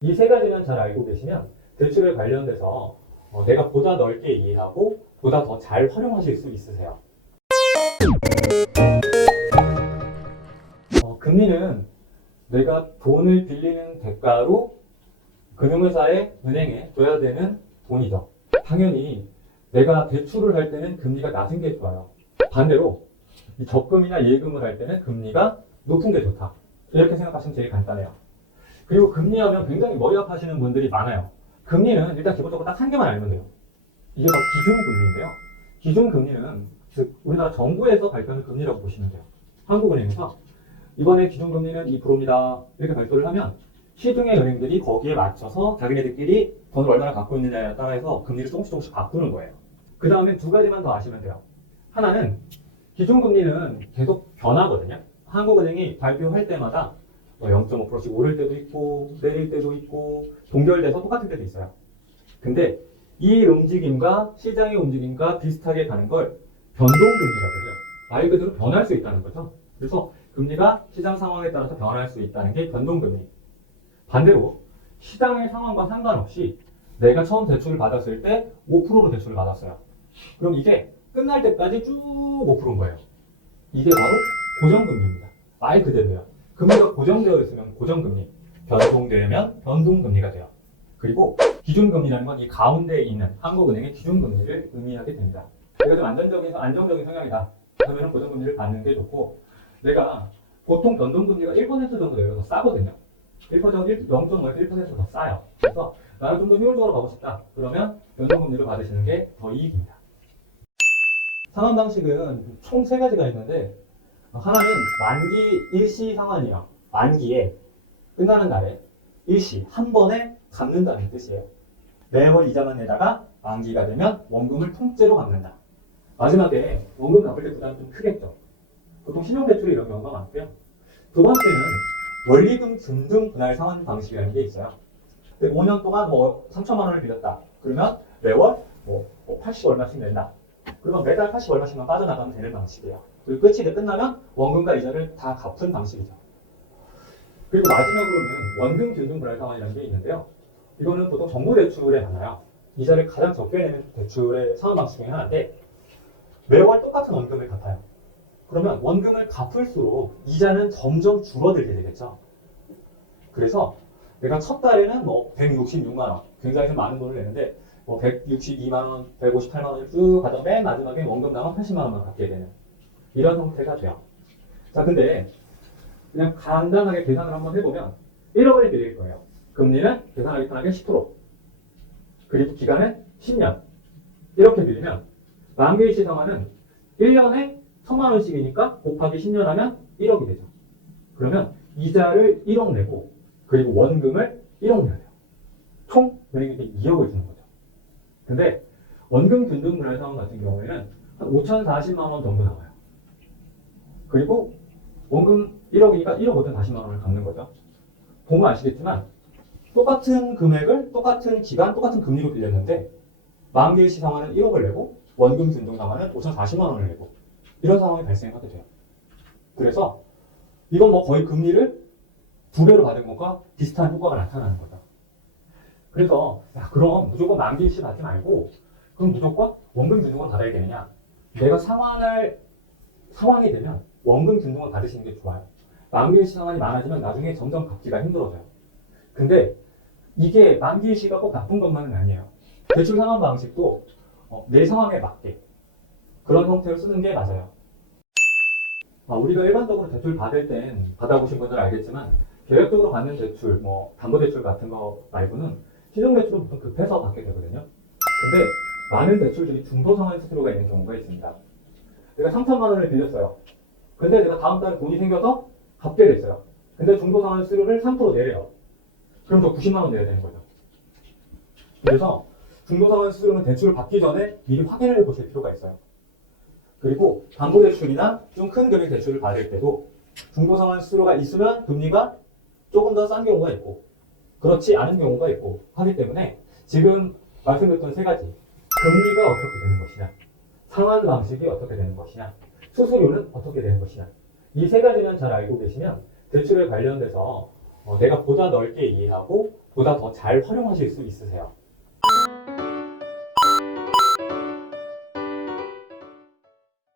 이 세 가지만 잘 알고 계시면 대출에 관련돼서 내가 보다 넓게 이해하고 보다 더 잘 활용하실 수 있으세요. 금리는 내가 돈을 빌리는 대가로 금융회사에 은행에 줘야 되는 돈이죠. 당연히 내가 대출을 할 때는 금리가 낮은 게 좋아요. 반대로 이 적금이나 예금을 할 때는 금리가 높은 게 좋다. 이렇게 생각하시면 제일 간단해요. 그리고 금리하면 굉장히 머리 아파하시는 분들이 많아요. 금리는 일단 기본적으로 딱 한 개만 알면 돼요. 이게 바로 기준금리인데요. 기준금리는 즉 우리나라 정부에서 발표하는 금리라고 보시면 돼요. 한국은행에서 이번에 기준금리는 2%입니다. 이렇게 발표를 하면 시중의 은행들이 거기에 맞춰서 자기네들끼리 돈을 얼마나 갖고 있느냐에 따라서 금리를 조금씩 바꾸는 거예요. 그 다음에 두 가지만 더 아시면 돼요. 하나는 기준금리는 계속 변하거든요. 한국은행이 발표할 때마다 0.5%씩 오를 때도 있고 내릴 때도 있고 동결돼서 똑같은 때도 있어요. 근데 이 움직임과 시장의 움직임과 비슷하게 가는 걸 변동금리라고 해요. 말 그대로 변할 수 있다는 거죠. 그래서 금리가 시장 상황에 따라서 변할 수 있다는 게 변동금리. 반대로 시장의 상황과 상관없이 내가 처음 대출을 받았을 때 5%로 대출을 받았어요. 그럼 이게 끝날 때까지 쭉 5%인 거예요. 이게 바로 고정금리입니다. 말 그대로요. 금리가 고정되어 있으면 고정금리, 변동되면 변동금리가 돼요. 그리고 기준금리라는 건 이 가운데에 있는 한국은행의 기준금리를 의미하게 됩니다. 내가 좀 안정적인 성향이다. 그러면 고정금리를 받는 게 좋고, 내가 보통 변동금리가 1% 정도 내려서 싸거든요. 0.5에서 1%더 더 싸요. 그래서 나는 좀 더 효율적으로 가고 싶다. 그러면 변동금리를 받으시는 게 더 이익입니다. 상환 방식은 총 세 가지가 있는데, 하나는 만기 일시 상환이에요. 만기에 끝나는 날에 일시 한 번에 갚는다는 뜻이에요. 매월 이자만 내다가 만기가 되면 원금을 통째로 갚는다. 마지막에 원금 갚을 때 부담이 좀 크겠죠. 보통 신용대출이 이런 경우가 많고요. 두 번째는 원리금 균등 분할 상환 방식이라는 게 있어요. 5년 동안 3천만 원을 빌렸다. 그러면 매월 80 얼마씩 낸다. 그러면 매달 80 얼마씩만 빠져나가면 되는 방식이에요. 그리고 끝이 끝나면 원금과 이자를 다 갚은 방식이죠. 그리고 마지막으로는 원금 균등 분할 상환이라는 게 있는데요. 이거는 보통 정부 대출에 많아요. 이자를 가장 적게 내는 대출의 상환 방식 중에 하나인데 매월 똑같은 원금을 갚아요. 그러면 원금을 갚을수록 이자는 점점 줄어들게 되겠죠. 그래서 내가 첫 달에는 166만 원, 굉장히 좀 많은 돈을 내는데 162만 원, 158만 원을 쭉 가다 맨 마지막에 원금 남아 80만 원만 갚게 되는 이런 형태가 돼요. 자, 근데 그냥 간단하게 계산을 한번 해보면 1억을 빌릴 거예요. 금리는 계산하기 편하게 10%. 그리고 기간은 10년. 이렇게 빌리면 만기일시 상환은 1년에 1,000만 원씩이니까 곱하기 10년 하면 1억이 되죠. 그러면 이자를 1억 내고 그리고 원금을 1억 내야 돼요. 총 은행한테 2억을 주는 거죠. 근데 원금 균등 분할 상환 같은 경우에는 한 5,040만 원 정도 나와요. 그리고 원금 1억이니까 1억 5,040만 원을 갚는 거죠. 보면 아시겠지만 똑같은 금액을 똑같은 기간 똑같은 금리로 빌렸는데 만기일시 상환은 1억을 내고 원금 균등 상환은 5,040만 원을 내고 이런 상황이 발생하게 돼요. 그래서 이건 거의 금리를 2배로 받은 것과 비슷한 효과가 나타나는 거죠. 그래서 그럼 무조건 만기일시 받지 말고 그럼 무조건 원금 균등을 받아야 되느냐? 내가 상환할 상황이 되면 원금 균등을 받으시는 게 좋아요. 만기일시 상환이 많아지면 나중에 점점 갚기가 힘들어져요. 근데 이게 만기일시가 꼭 나쁜 것만은 아니에요. 대출 상환 방식도 내 상황에 맞게 그런 형태로 쓰는 게 맞아요. 우리가 일반적으로 대출 받을 땐 받아보신 분들은 알겠지만 계획적으로 받는 대출, 담보대출 같은 거 말고는 신용대출은 보통 급해서 받게 되거든요. 근데 많은 대출들이 중도상환 수수료가 있는 경우가 있습니다. 내가 3천만 원을 빌렸어요. 근데 내가 다음 달에 돈이 생겨서 갚게 됐어요. 근데 중도상환 수수료를 3% 내래요. 그럼 저 90만 원 내야 되는 거죠. 그래서 중도상환 수수료는 대출을 받기 전에 미리 확인을 해보실 필요가 있어요. 그리고 담보대출이나 좀 큰 금액 대출을 받을 때도 중도상환 수수료가 있으면 금리가 조금 더 싼 경우가 있고 그렇지 않은 경우가 있고 하기 때문에 지금 말씀드렸던 세 가지 금리가 어떻게 되는 것이냐 상환 방식이 어떻게 되는 것이냐 수수료는 어떻게 되는 것이냐 이 세 가지만 잘 알고 계시면 대출에 관련돼서 내가 보다 넓게 이해하고 보다 더 잘 활용하실 수 있으세요.